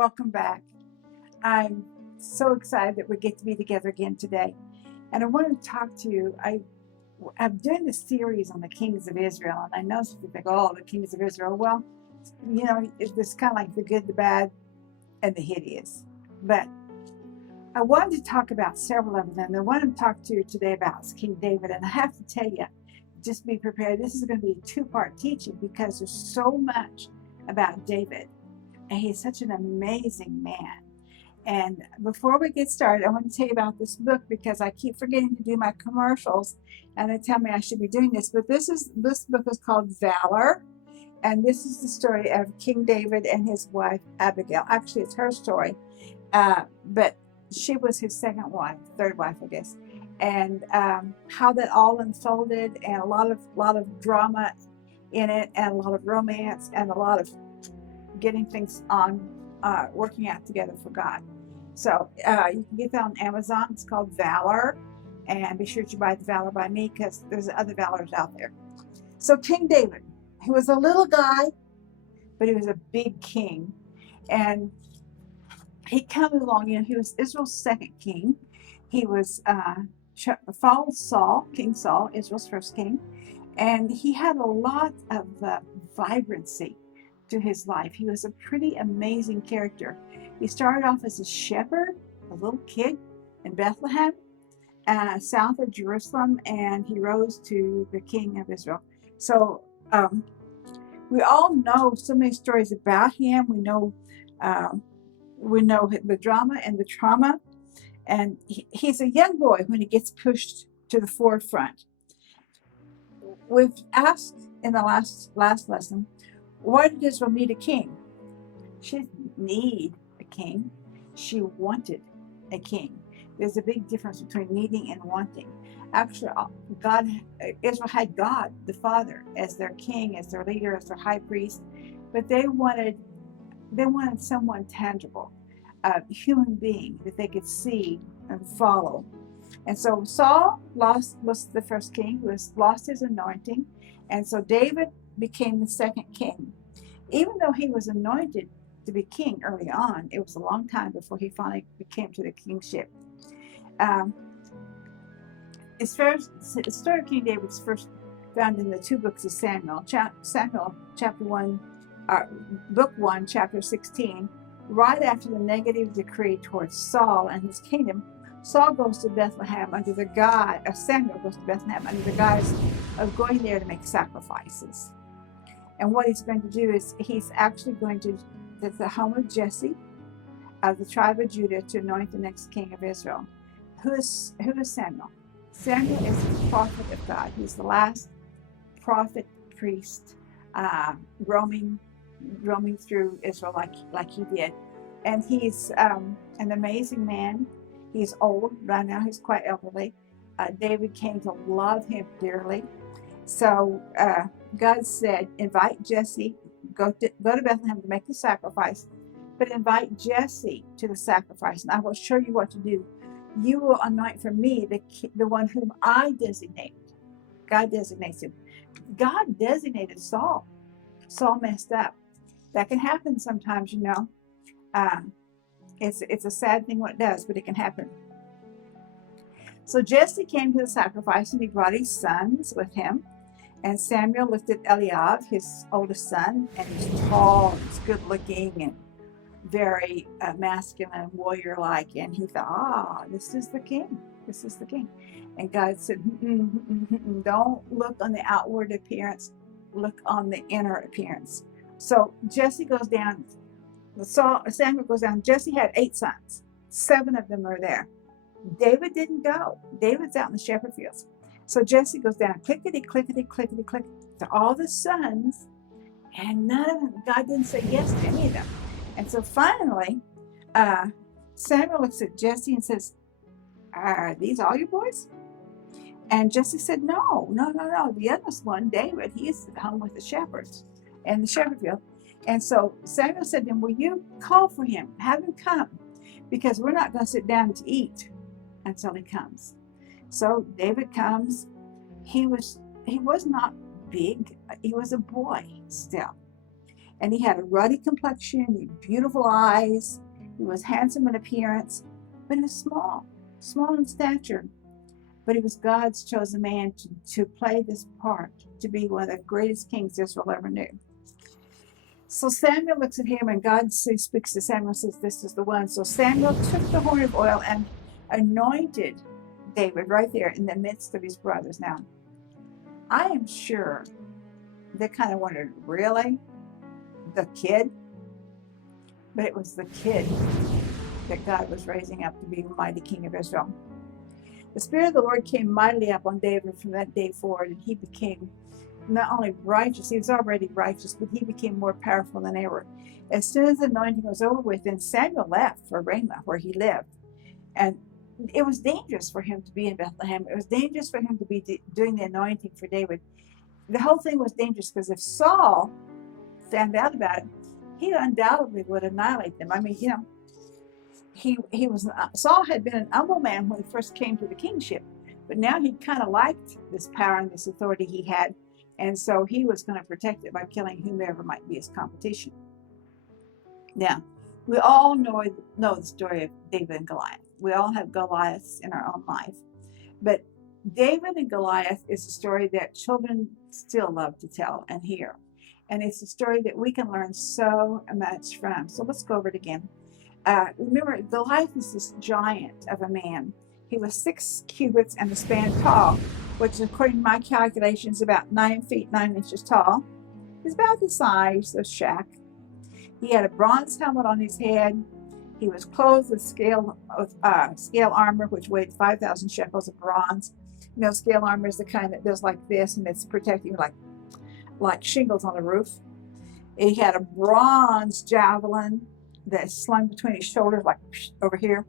Welcome back. I'm so excited that we get to be together again today. And I wanted to talk to you. I'm doing this series on the kings of Israel, and I know some people think, oh, the kings of Israel. Well, it's kind of like the good, the bad, and the hideous. But I wanted to talk about several of them. The one I'm talking to you today about is King David. And I have to tell you, just be prepared. This is going to be a two-part teaching because there's so much about David. And he's such an amazing man. And before we get started, I want to tell you about this book because I keep forgetting to do my commercials, and they tell me I should be doing this. But this book is called Valor, and this is the story of King David and his wife Abigail. Actually, it's her story, but she was his third wife, I guess. And how that all unfolded, and a lot of drama in it, and a lot of romance, and a lot of getting things on working out together for God. So you can get that on Amazon. It's called Valor, and be sure to buy the Valor by me because there's other Valors out there. So King David, he was a little guy, but he was a big king, and he came along. He was Israel's second king. He was followed Saul, King Saul, Israel's first king, and he had a lot of vibrancy to his life. He was a pretty amazing character. He started off as a shepherd, a little kid in Bethlehem, south of Jerusalem, and he rose to the king of Israel. So we all know so many stories about him. We know the drama and the trauma, and he's a young boy when he gets pushed to the forefront. We've asked in the last lesson, why did Israel need a king? She didn't need a king. She wanted a king. There's a big difference between needing and wanting. Actually, Israel had God, the Father, as their king, as their leader, as their high priest, but they wanted someone tangible, a human being that they could see and follow. And so Saul was the first king, lost his anointing, and so David became the second king. Even though he was anointed to be king early on, it was a long time before he finally came to the kingship. The story of King David is first found in the two books of Samuel. Samuel, book 1, chapter 16. Right after the negative decree towards Saul and his kingdom, Samuel goes to Bethlehem under the guise of going there to make sacrifices. And what he's going to do is he's actually going to the home of Jesse, of the tribe of Judah, to anoint the next king of Israel. Who is Samuel? Samuel is the prophet of God. He's the last prophet, priest, roaming through Israel like he did. And he's an amazing man. He's old. Right now he's quite elderly. David came to love him dearly. So God said, invite Jesse, go to Bethlehem to make the sacrifice, but invite Jesse to the sacrifice, and I will show you what to do. You will anoint for me the one whom I designate. God designates him. God designated Saul. Saul messed up. That can happen sometimes, It's a sad thing what it does, but it can happen. So Jesse came to the sacrifice, and he brought his sons with him. And Samuel looked at Eliab, his oldest son, and he's tall, he's good looking, and very masculine, warrior-like. And he thought, this is the king. This is the king. And God said, don't look on the outward appearance, look on the inner appearance. So Jesse goes down. Samuel goes down. Jesse had 8 sons. 7 of them are there. David didn't go. David's out in the shepherd fields. So Jesse goes down, clickety, clickety, clickety, click to all the sons, and none of them, God didn't say yes to any of them. And so finally, Samuel looks at Jesse and says, are these all your boys? And Jesse said, no. The othest one, David, he is at home with the shepherds in the shepherd field. And so Samuel said to him, will you call for him? Have him come, because we're not going to sit down to eat until he comes. So David comes. He was not big. He was a boy still. And he had a ruddy complexion, he had beautiful eyes, he was handsome in appearance, but he was small in stature. But he was God's chosen man to play this part, to be one of the greatest kings Israel ever knew. So Samuel looks at him, and God speaks to Samuel and says, this is the one. So Samuel took the horn of oil and anointed David right there in the midst of his brothers. Now, I am sure they kind of wondered, really? The kid? But it was the kid that God was raising up to be the mighty king of Israel. The Spirit of the Lord came mightily up on David from that day forward, and he became not only righteous, he was already righteous, but he became more powerful than ever. As soon as the anointing was over with, then Samuel left for Ramah, where he lived. And it was dangerous for him to be in Bethlehem. It was dangerous for him to be doing the anointing for David. The whole thing was dangerous because if Saul found out about it, he undoubtedly would annihilate them. I mean, you know, Saul had been an humble man when he first came to the kingship, but now he kind of liked this power and this authority he had, and so he was going to protect it by killing whomever might be his competition. Now, we all know the story of David and Goliath. We all have Goliaths in our own life, but David and Goliath is a story that children still love to tell and hear, and it's a story that we can learn so much from. So let's go over it again. Remember, Goliath is this giant of a man. He was 6 cubits and a span tall, which is, according to my calculations, about 9 feet 9 inches tall. He's about the size of Shaq. He had a bronze helmet on his head. He was clothed with scale armor, which weighed 5,000 shekels of bronze. You know, scale armor is the kind that does like this, and it's protecting like shingles on the roof. He had a bronze javelin that slung between his shoulders, like over here,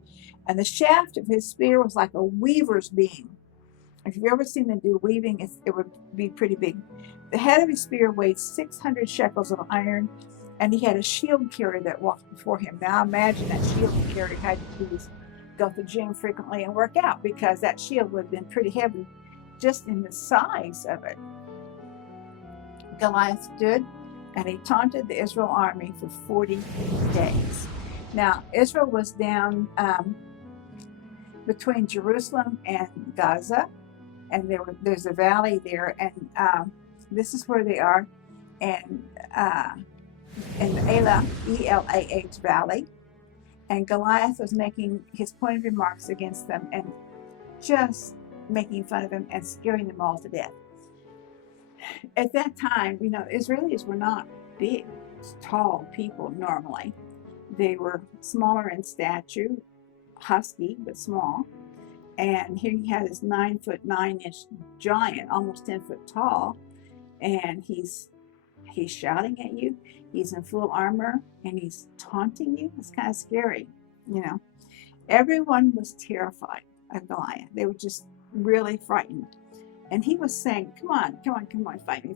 and the shaft of his spear was like a weaver's beam. If you've ever seen them do weaving, it would be pretty big. The head of his spear weighed 600 shekels of iron, and he had a shield carrier that walked before him. Now imagine that shield carrier had to go to the gym frequently and work out, because that shield would have been pretty heavy just in the size of it. Goliath stood, and he taunted the Israel army for 40 days. Now, Israel was down between Jerusalem and Gaza, and there's a valley there, and this is where they are, and in the Elah valley, and Goliath was making his pointed remarks against them and just making fun of them and scaring them all to death. At that time, you know, Israelis were not big, tall people normally. They were smaller in stature, husky, but small. And here you have this 9 foot 9 inch giant, almost 10 foot tall, and he's shouting at you. He's in full armor, and he's taunting you. It's kind of scary, you know. Everyone was terrified of Goliath. They were just really frightened. And he was saying, come on, fight me.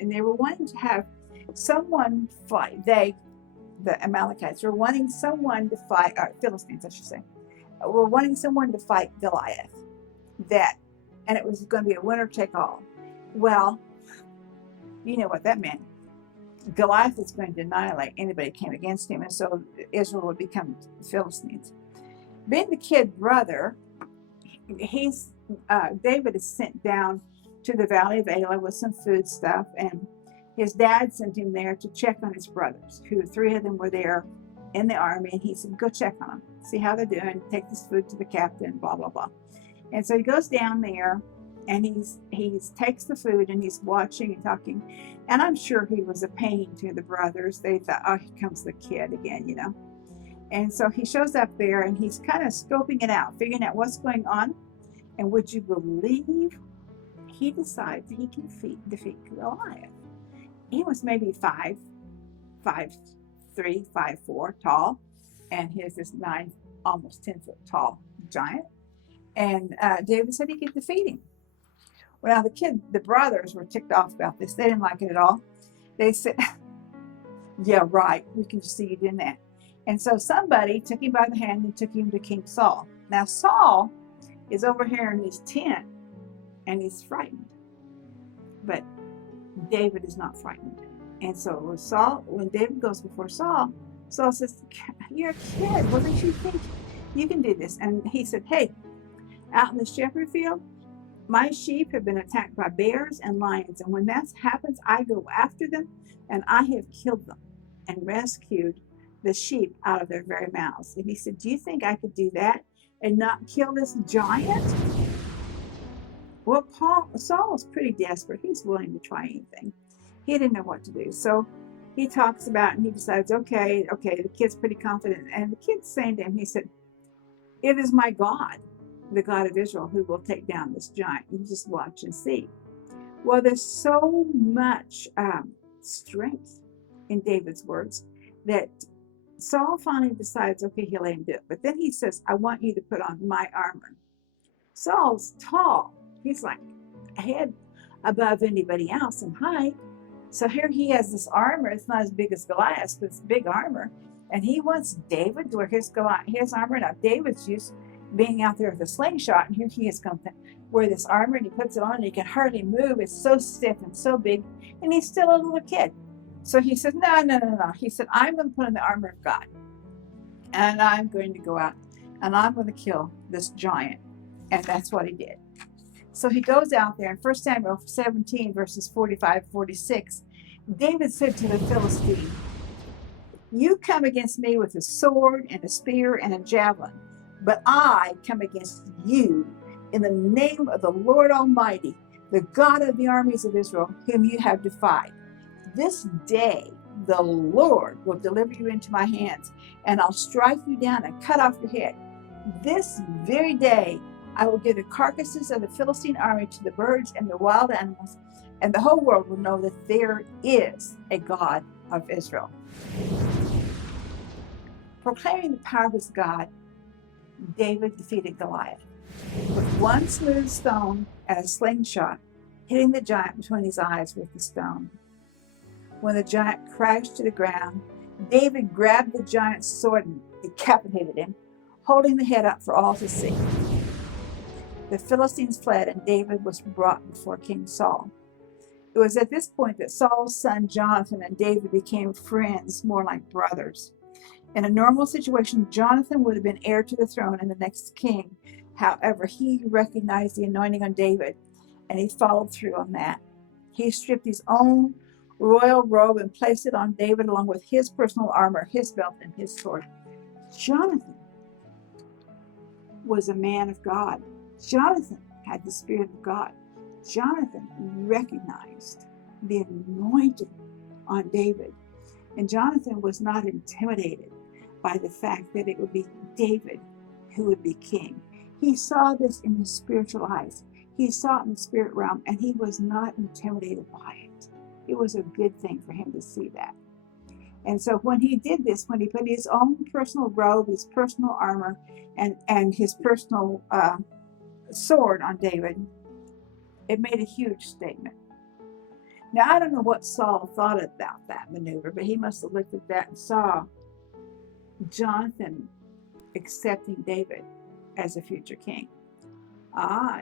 And they were wanting to have someone fight. The Amalekites, were wanting someone to fight, or Philistines, I should say, were wanting someone to fight Goliath. And it was going to be a winner take all. Well, you know what that meant. Goliath is going to annihilate anybody who came against him, and so Israel would become the Philistines. Being the kid brother, David is sent down to the valley of Elah with some food stuff, and his dad sent him there to check on his brothers, who 3 of them were there in the army, and he said, go check on them, see how they're doing, take this food to the captain, blah, blah, blah. And so he goes down there, and he takes the food, and he's watching and talking, and I'm sure he was a pain to the brothers. They thought, oh, here comes the kid again, you know. And so he shows up there, and he's kind of scoping it out, figuring out what's going on. And would you believe he decides he can defeat Goliath? He was maybe 5'3", 5'4" tall, and here's this 9, almost 10 foot tall giant. And David said he could defeat him. Well, now the brothers were ticked off about this. They didn't like it at all. They said, yeah, right, we can just see you doing that. And so somebody took him by the hand and took him to King Saul. Now Saul is over here in his tent, and he's frightened. But David is not frightened. And so when David goes before Saul, Saul says, "You're a kid. What makes you think you can do this?" And he said, "Hey, out in the shepherd field, my sheep have been attacked by bears and lions. And when that happens, I go after them, and I have killed them and rescued the sheep out of their very mouths." And he said, "Do you think I could do that and not kill this giant?" Well, Saul was pretty desperate. He's willing to try anything. He didn't know what to do. So he talks about and he decides, okay, the kid's pretty confident. And the kid's saying to him, he said, "It is my God, the God of Israel, who will take down this giant. You just watch and see." Well, there's so much strength in David's words that Saul finally decides, okay, he'll let him do it. But then he says, "I want you to put on my armor." Saul's tall. He's like a head above anybody else in height. So here he has this armor. It's not as big as Goliath, but it's big armor. And he wants David to wear his armor. Now, David's used being out there with a slingshot, and here he is going to wear this armor, and he puts it on, and he can hardly move. It's so stiff and so big, and he's still a little kid. So he said, no. He said, "I'm going to put on the armor of God, and I'm going to go out, and I'm going to kill this giant." And that's what he did. So he goes out there in 1 Samuel 17, verses 45, 46. David said to the Philistine, "You come against me with a sword and a spear and a javelin, but I come against you in the name of the Lord Almighty, the God of the armies of Israel, whom you have defied. This day the Lord will deliver you into my hands, and I'll strike you down and cut off your head. This very day I will give the carcasses of the Philistine army to the birds and the wild animals, and the whole world will know that there is a God of Israel." Proclaiming the power of his God, David defeated Goliath with one smooth stone and a slingshot, hitting the giant between his eyes with the stone. When the giant crashed to the ground, David grabbed the giant's sword and decapitated him, holding the head up for all to see. The Philistines fled, and David was brought before King Saul. It was at this point that Saul's son Jonathan and David became friends, more like brothers. In a normal situation, Jonathan would have been heir to the throne and the next king. However, he recognized the anointing on David, and he followed through on that. He stripped his own royal robe and placed it on David along with his personal armor, his belt, and his sword. Jonathan was a man of God. Jonathan had the Spirit of God. Jonathan recognized the anointing on David. And Jonathan was not intimidated by the fact that it would be David who would be king. He saw this in his spiritual eyes. He saw it in the spirit realm, and he was not intimidated by it. It was a good thing for him to see that. And so when he did this, when he put his own personal robe, his personal armor, and his personal sword on David, it made a huge statement. Now, I don't know what Saul thought about that maneuver, but he must have looked at that and saw Jonathan accepting David as a future king.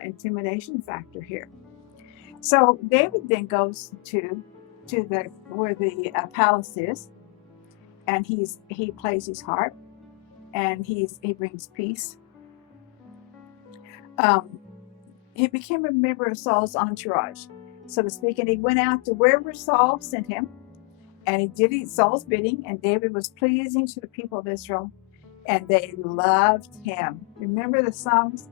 Intimidation factor here. So David then goes to where the palace is, and he plays his harp, and he brings peace. He became a member of Saul's entourage, so to speak, and he went out to wherever Saul sent him, and he did Saul's bidding, and David was pleasing to the people of Israel, and they loved him. Remember the songs?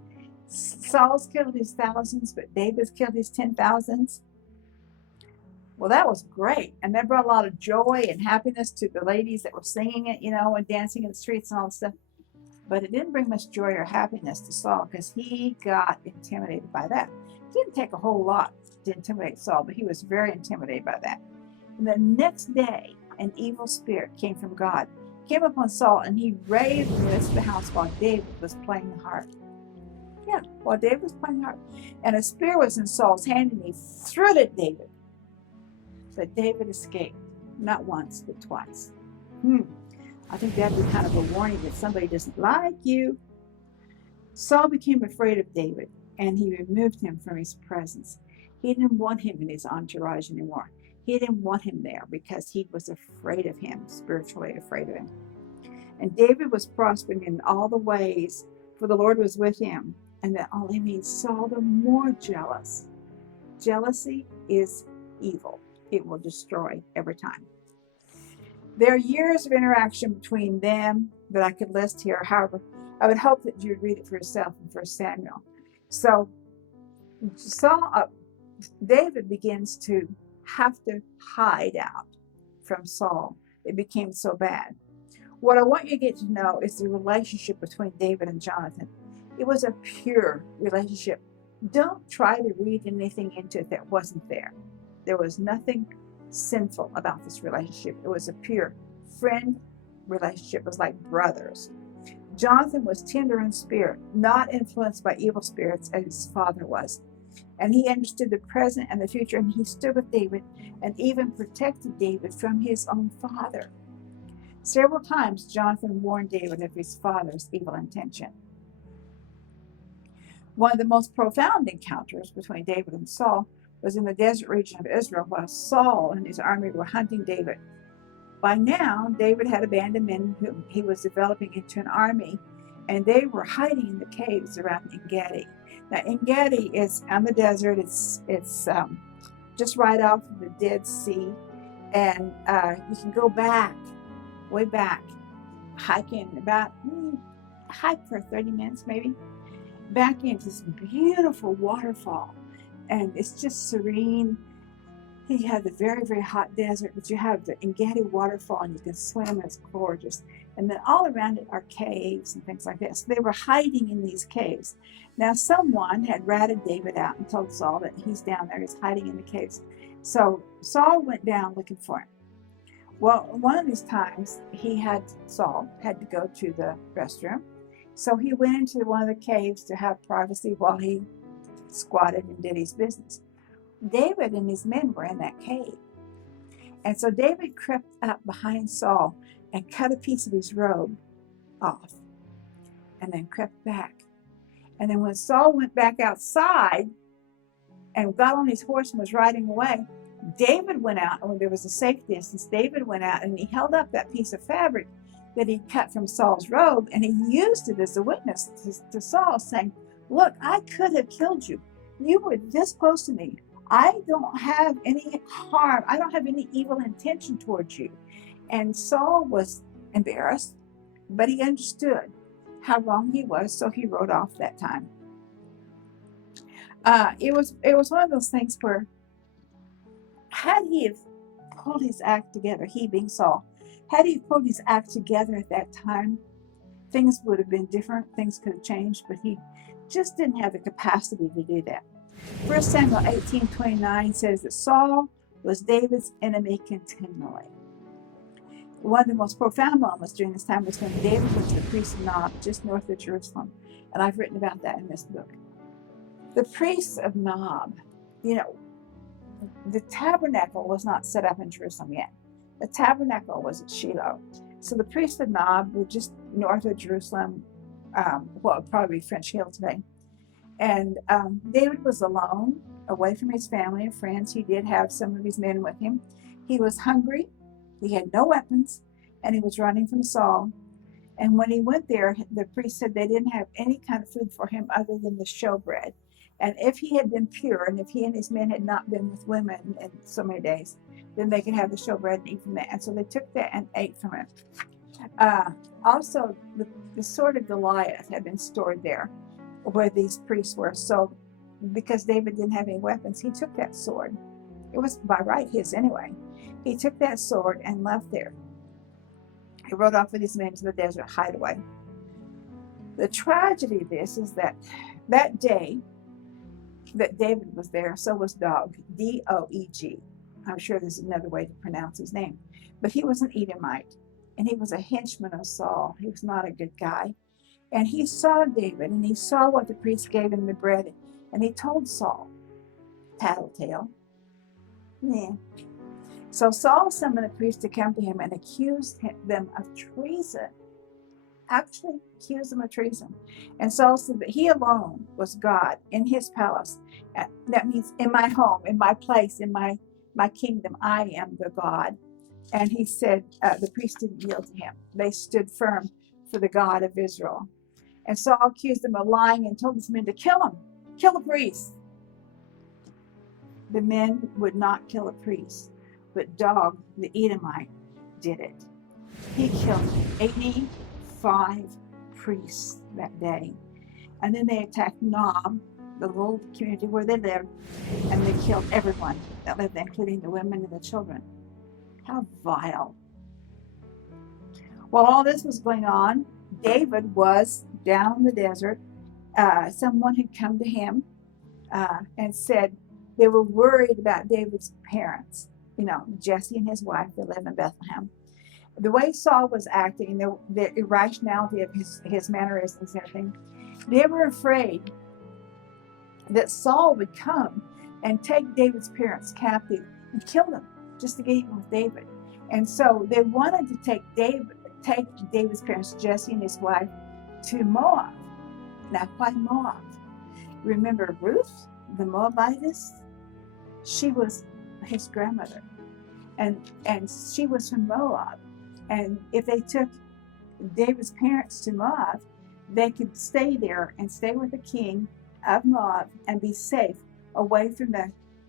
Saul's killed his thousands, but David's killed his 10,000s. Well, that was great, and that brought a lot of joy and happiness to the ladies that were singing it, and dancing in the streets and all that stuff. But it didn't bring much joy or happiness to Saul, because he got intimidated by that. It didn't take a whole lot to intimidate Saul, but he was very intimidated by that. And the next day, an evil spirit came from God, came upon Saul, and he raved in the midst of the house while David was playing the harp. Yeah, while David was playing the harp. And a spear was in Saul's hand, and he threw it at David. But David escaped, not once, but twice. I think that'd be kind of a warning that somebody doesn't like you. Saul became afraid of David, and he removed him from his presence. He didn't want him in his entourage anymore. He didn't want him there because he was afraid of him, spiritually afraid of him. And David was prospering in all the ways, for the Lord was with him. And that only made Saul the more jealous. Jealousy is evil. It will destroy every time. There are years of interaction between them that I could list here. However, I would hope that you'd read it for yourself in 1 Samuel. So David begins to have to hide out from Saul. It became so bad. What I want you to get to know is the relationship between David and Jonathan. It was a pure relationship. Don't try to read anything into it that wasn't there. There was nothing sinful about this relationship. It was a pure friend relationship. It was like brothers. Jonathan was tender in spirit, not influenced by evil spirits as his father was. And he understood the present and the future, and he stood with David and even protected David from his own father. Several times, Jonathan warned David of his father's evil intention. One of the most profound encounters between David and Saul was in the desert region of Israel while Saul and his army were hunting David. By now, David had abandoned men whom he was developing into an army, and they were hiding in the caves around En-Gedi. Now, En-Gedi is on the desert. It's just right off of the Dead Sea, and you can go back, way back, hiking hike for 30 minutes maybe, back into this beautiful waterfall, and it's just serene. You have the very, very hot desert, but you have the En-Gedi waterfall, and you can swim, and it's gorgeous. And then all around it are caves and things like that. So they were hiding in these caves. Now, someone had ratted David out and told Saul that he's down there, he's hiding in the caves. So Saul went down looking for him. Well, one of these times, Saul had to go to the restroom. So he went into one of the caves to have privacy while he squatted and did his business. David and his men were in that cave. And so David crept up behind Saul and cut a piece of his robe off and then crept back. And then when Saul went back outside and got on his horse and was riding away, David went out, and when there was a safe distance, David went out and he held up that piece of fabric that he cut from Saul's robe, and he used it as a witness to Saul, saying, "Look, I could have killed you. You were this close to me. I don't have any harm. I don't have any evil intention towards you." And Saul was embarrassed, but he understood how wrong he was, so he rode off that time. It was one of those things where, had he have pulled his act together, he being Saul, had he pulled his act together at that time, things would have been different. Things could have changed, but he just didn't have the capacity to do that. 1 Samuel 18:29 says that Saul was David's enemy continually. One of the most profound moments during this time was when David went to the priest of Nob, just north of Jerusalem. And I've written about that in this book. The priests of Nob, the tabernacle was not set up in Jerusalem yet. The tabernacle was at Shiloh. So the priests of Nob were just north of Jerusalem, probably French Hill today. And David was alone, away from his family and friends. He did have some of his men with him. He was hungry. He had no weapons, and he was running from Saul. And when he went there, the priest said they didn't have any kind of food for him other than the showbread. And if he had been pure, and if he and his men had not been with women in so many days, then they could have the showbread and eat from that. And so they took that and ate from it. Also, the sword of Goliath had been stored there where these priests were. So because David didn't have any weapons, he took that sword. It was by right his anyway. He took that sword and left there. He rode off with his men to the desert hideaway. The tragedy of this is that day that David was there, so was Doeg, D-O-E-G. I'm sure there's another way to pronounce his name. But he was an Edomite, and he was a henchman of Saul. He was not a good guy. And he saw David, and he saw what the priest gave him the bread, and he told Saul, tattletale. Yeah. So Saul summoned the priest to come to him and accused them of treason. Actually accused them of treason. And Saul said that he alone was God in his palace. That means in my home, in my place, in my my kingdom. I am the God. And he said, the priest didn't yield to him. They stood firm for the God of Israel. And Saul accused them of lying and told his men to kill him, kill the priest. The men would not kill a priest, but Dog, the Edomite, did it. He killed 85 priests that day. And then they attacked Nob, the little community where they lived, and they killed everyone that lived there, including the women and the children. How vile. While all this was going on, David was down in the desert. Someone had come to him and said they were worried about David's parents. You know, Jesse and his wife, they live in Bethlehem. The way Saul was acting, the irrationality of his mannerisms and everything, they were afraid that Saul would come and take David's parents captive and kill them just to get even with David. And so they wanted to take David's parents, Jesse and his wife, to Moab. Now, why Moab? Remember Ruth, the Moabitess? She was his grandmother, and she was from Moab. And if they took David's parents to Moab, they could stay there and stay with the king of Moab and be safe away from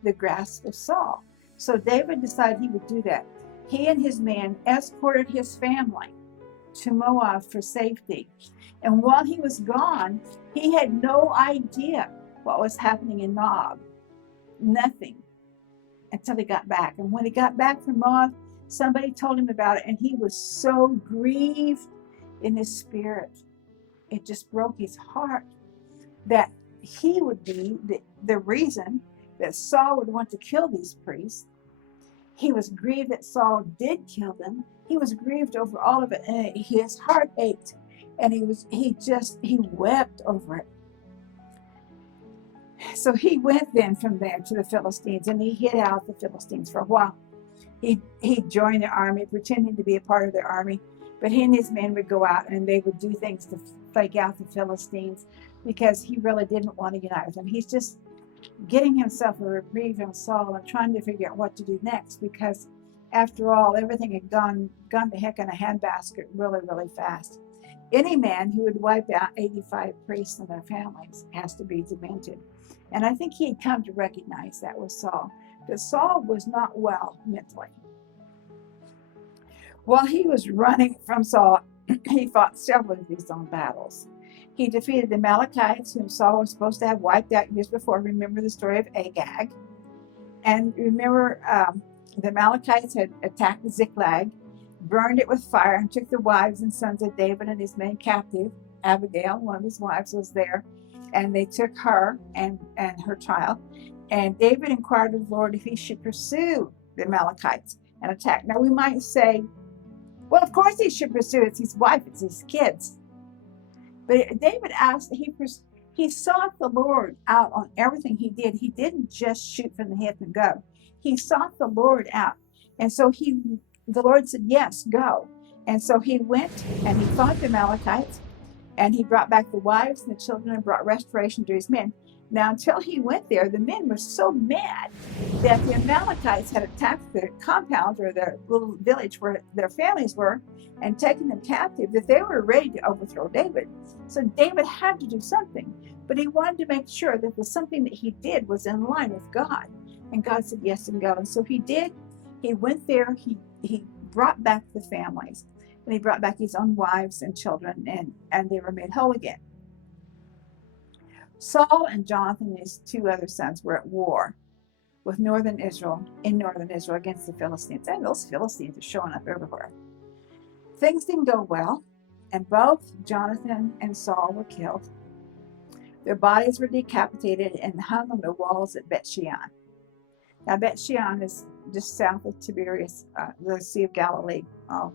the grasp of Saul. So David decided he would do that. He and his men escorted his family to Moab for safety. And while he was gone, he had no idea what was happening in Moab. Nothing. Until he got back. And when he got back from Moab, somebody told him about it, and he was so grieved in his spirit. It just broke his heart that he would be the reason that Saul would want to kill these priests. He was grieved that Saul did kill them. He was grieved over all of it, and his heart ached, and he wept over it. So he went then from there to the Philistines, and he hid out the Philistines for a while. He joined the army, pretending to be a part of their army, but he and his men would go out and they would do things to fake out the Philistines because he really didn't want to unite with them. He's just getting himself a reprieve from Saul and trying to figure out what to do next, because after all, everything had gone to heck in a handbasket really, really fast. Any man who would wipe out 85 priests and their families has to be demented. And I think he had come to recognize that with Saul, that Saul was not well mentally. While he was running from Saul, he fought several of his own battles. He defeated the Amalekites, whom Saul was supposed to have wiped out years before. Remember the story of Agag. And remember, the Amalekites had attacked Ziklag, burned it with fire, and took the wives and sons of David and his men captive. Abigail, one of his wives, was there, and they took her and her child. And David inquired of the Lord if he should pursue the Amalekites and attack. Now we might say, well, of course he should pursue. It's his wife, it's his kids. But David asked, he sought the Lord out on everything he did. He didn't just shoot from the hip and go. He sought the Lord out. And so the Lord said, yes, go. And so he went and he fought the Amalekites, and he brought back the wives and the children and brought restoration to his men. Now, until he went there, the men were so mad that the Amalekites had attacked the compound or the little village where their families were and taken them captive, that they were ready to overthrow David. So David had to do something, but he wanted to make sure that the something that he did was in line with God. And God said yes and go. And so he did. He went there. He brought back the families, and he brought back his own wives and children, and they were made whole again. Saul and Jonathan and his two other sons were at war with northern Israel against the Philistines. And those Philistines are showing up everywhere. Things didn't go well, and both Jonathan and Saul were killed. Their bodies were decapitated and hung on the walls at Bet-shean. Now, Bet-shean is just south of Tiberias, the Sea of Galilee.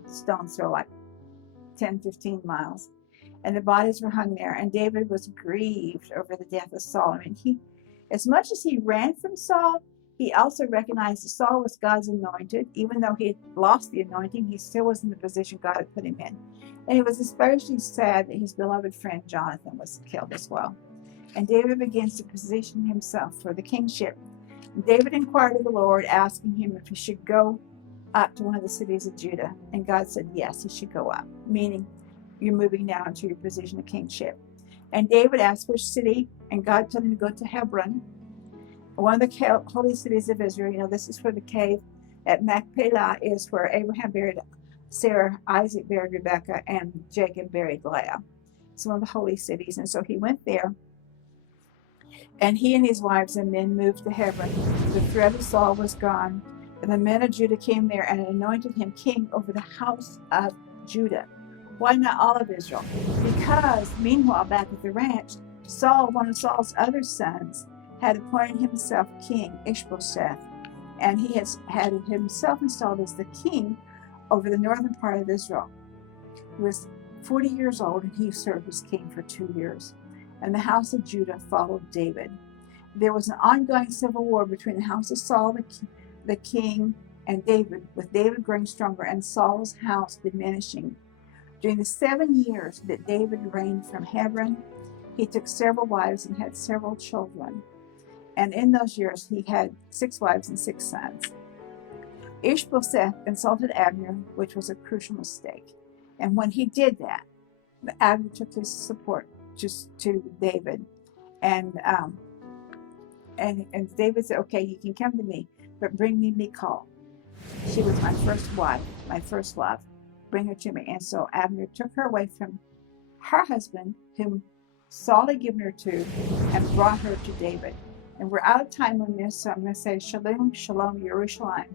Stones throw like 10, 15 miles. And the bodies were hung there, and David was grieved over the death of Saul. I mean, as much as he ran from Saul, he also recognized that Saul was God's anointed. Even though he had lost the anointing, he still was in the position God had put him in. And he was especially sad that his beloved friend Jonathan was killed as well. And David begins to position himself for the kingship. David inquired of the Lord, asking him if he should go up to one of the cities of Judah. And God said, yes, he should go up, meaning you're moving now into your position of kingship. And David asked which city, and God told him to go to Hebron, one of the holy cities of Israel. You know, this is where the cave at Machpelah is, where Abraham buried Sarah, Isaac buried Rebekah, and Jacob buried Leah. It's one of the holy cities. And so he went there, and he and his wives and men moved to Hebron. The threat of Saul was gone, and the men of Judah came there and anointed him king over the house of Judah. Why not all of Israel? Because meanwhile, back at the ranch, Saul, one of Saul's other sons, had appointed himself king, Ishbosheth, and he has had himself installed as the king over the northern part of Israel. He was 40 years old, and he served as king for 2 years. And the house of Judah followed David. There was an ongoing civil war between the house of Saul, the king, and David, with David growing stronger and Saul's house diminishing. During the 7 years that David reigned from Hebron, he took several wives and had several children. And in those years, he had 6 wives and 6 sons. Ishbosheth insulted Abner, which was a crucial mistake. And when he did that, Abner took his support just to David. And David said, okay, you can come to me, but bring me Michal. She was my first wife, my first love. Bring her to me. And so Abner took her away from her husband, whom Saul had given her to, and brought her to David. And we're out of time on this, so I'm going to say Shalom, Shalom, Yerushalayim.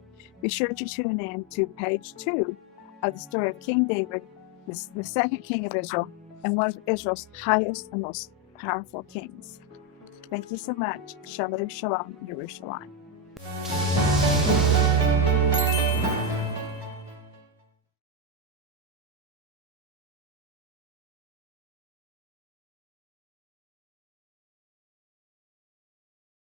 Be sure to tune in to page 2 of the story of King David, the second king of Israel, and one of Israel's highest and most powerful kings. Thank you so much. Shalom, Shalom, Yerushalayim.